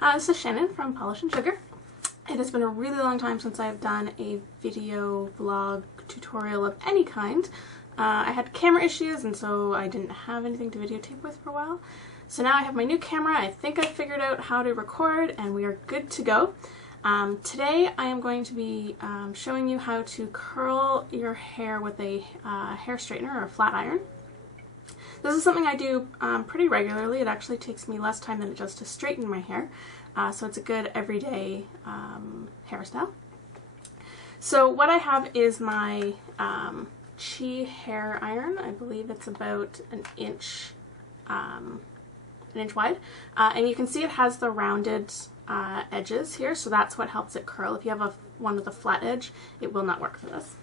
This is Shannon from Polish and Sugar. It has been a really long time since I've done a video vlog tutorial of any kind. I had camera issues and so I didn't have anything to videotape with for a while. So now I have my new camera. I think I figured out how to record and we are good to go. Today I am going to be showing you how to curl your hair with a hair straightener or a flat iron. This is something I do pretty regularly. It actually takes me less time than it does to straighten my hair, so it's a good everyday hairstyle. So what I have is my Chi hair iron. I believe it's about an inch wide, and you can see it has the rounded edges here, so that's what helps it curl. If you have one with a flat edge, it will not work for this.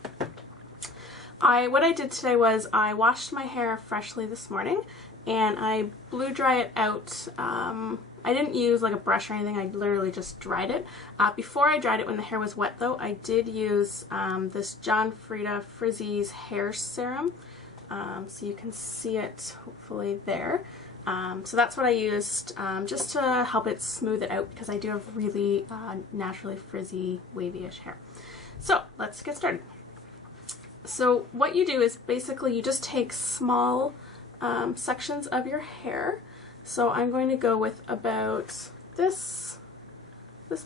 What I did today was I washed my hair freshly this morning and I blew dry it out. I didn't use like a brush or anything, I literally just dried it. Before I dried it, when the hair was wet though, I did use this John Frieda Frizzy's hair serum. So you can see it hopefully there. So that's what I used just to help it smooth it out because I do have really naturally frizzy, wavy-ish hair. So let's get started. So what you do is basically you just take small sections of your hair. So I'm going to go with about this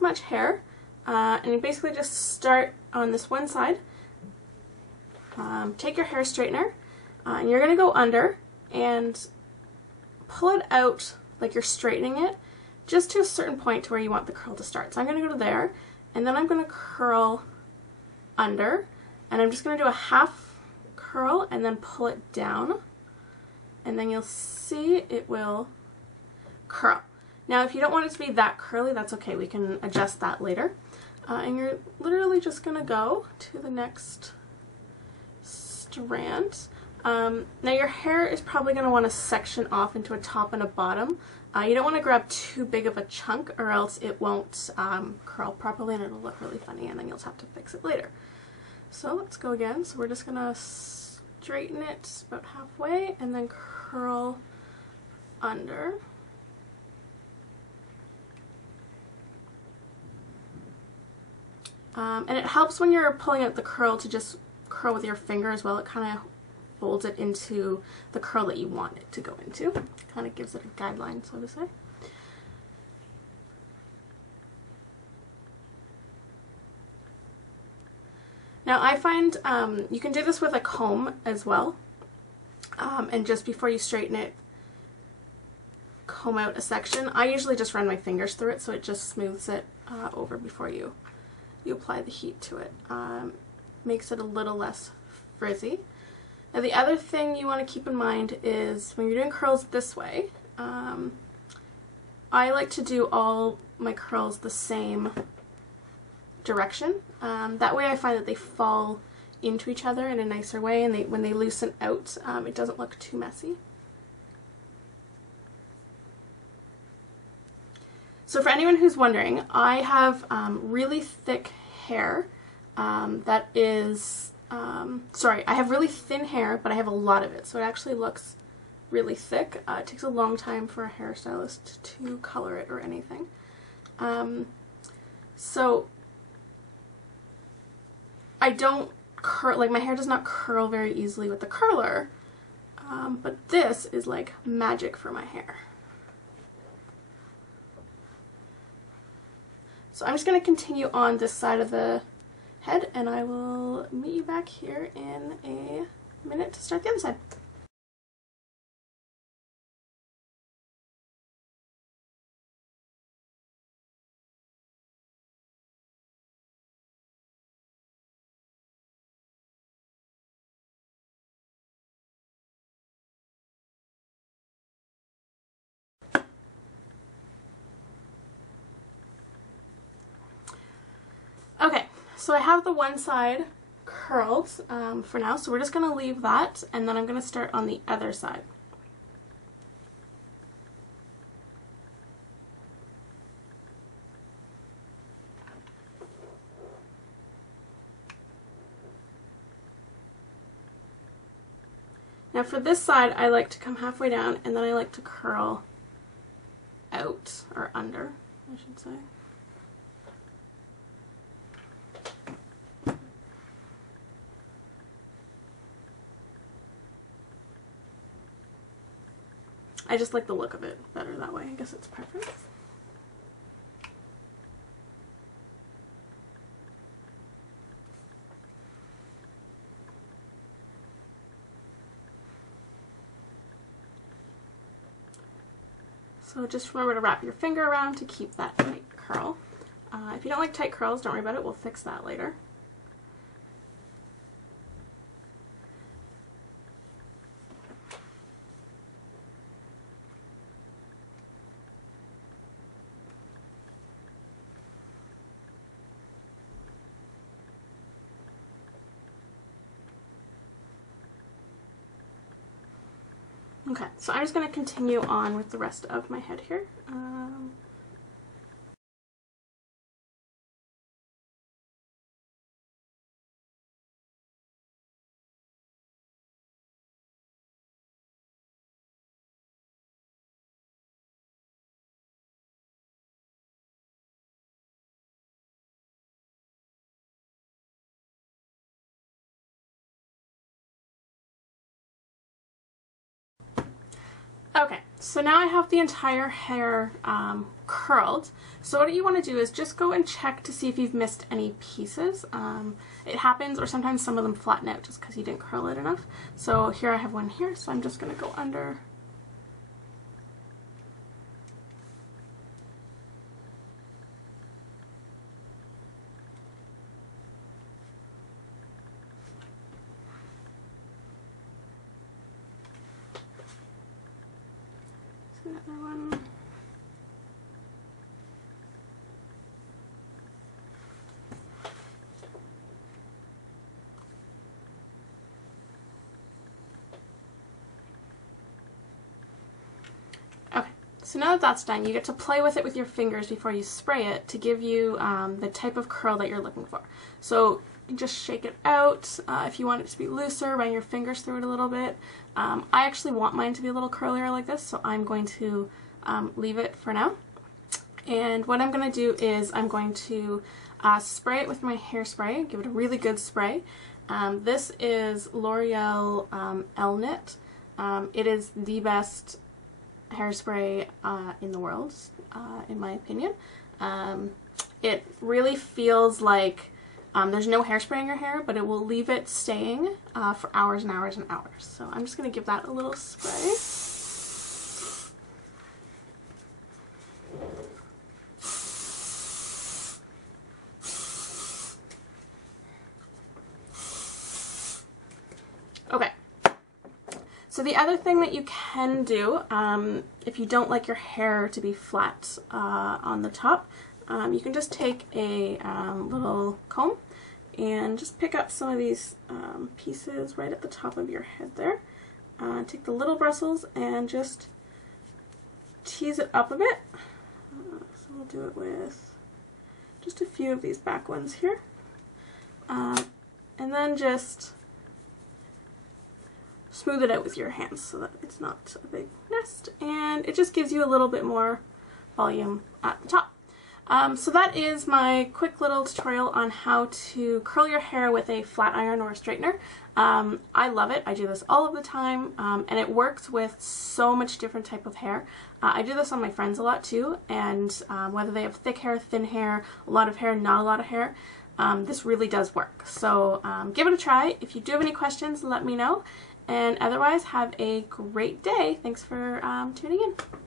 much hair, and you basically just start on this one side. Take your hair straightener, and you're going to go under and pull it out like you're straightening it, just to a certain point to where you want the curl to start. So I'm going to go to there, and then I'm going to curl under. And I'm just going to do a half curl and then pull it down, and then you'll see it will curl. Now if you don't want it to be that curly, that's okay, we can adjust that later. And you're literally just going to go to the next strand. Now your hair is probably going to want to section off into a top and a bottom. You don't want to grab too big of a chunk or else it won't curl properly and it'll look really funny and then you'll have to fix it later. So let's go again. So we're just going to straighten it about halfway and then curl under. And it helps when you're pulling out the curl to just curl with your finger as well. It kind of folds it into the curl that you want it to go into. Kind of gives it a guideline, so to say. Now I find you can do this with a comb as well, and just before you straighten it, comb out a section. I usually just run my fingers through it so it just smooths it over before you apply the heat to it. Makes it a little less frizzy. Now the other thing you want to keep in mind is when you're doing curls this way, I like to do all my curls the same direction. That way I find that they fall into each other in a nicer way, and when they loosen out, it doesn't look too messy. So for anyone who's wondering, I have really thick hair I have really thin hair, but I have a lot of it, so it actually looks really thick. It takes a long time for a hairstylist to color it or anything. So I don't curl, like my hair does not curl very easily with the curler, but this is like magic for my hair. So I'm just going to continue on this side of the head and I will meet you back here in a minute to start the other side. Okay, so I have the one side curled for now, so we're just going to leave that and then I'm going to start on the other side. Now for this side I like to come halfway down and then I like to curl out or under I should say. I just like the look of it better that way. I guess it's preference. So just remember to wrap your finger around to keep that tight curl. If you don't like tight curls, don't worry about it. We'll fix that later. Okay, so I'm just going to continue on with the rest of my head here. Okay, so now I have the entire hair curled. So what you want to do is just go and check to see if you've missed any pieces. It happens, or sometimes some of them flatten out just because you didn't curl it enough. So here I have one here, so I'm just going to go under. Another one. Okay, so now that that's done, you get to play with it with your fingers before you spray it to give you the type of curl that you're looking for. So you just shake it out. If you want it to be looser, run your fingers through it a little bit. I actually want mine to be a little curlier like this, so I'm going to leave it for now. And what I'm going to do is I'm going to spray it with my hairspray, give it a really good spray. This is L'oreal Elnett. It is the best hairspray in the world, in my opinion. It really feels like there's no hairspray in your hair, but it will leave it staying for hours and hours and hours. So I'm just going to give that a little spray. Okay. So the other thing that you can do, if you don't like your hair to be flat on the top, you can just take a little comb and just pick up some of these pieces right at the top of your head there. Take the little bristles and just tease it up a bit. So we'll do it with just a few of these back ones here. And then just smooth it out with your hands so that it's not a big nest, and it just gives you a little bit more volume at the top. So that is my quick little tutorial on how to curl your hair with a flat iron or a straightener. I love it. I do this all of the time, and it works with so much different type of hair. I do this on my friends a lot too, and whether they have thick hair, thin hair, a lot of hair, not a lot of hair, this really does work. So give it a try. If you do have any questions, let me know. And otherwise, have a great day. Thanks for tuning in.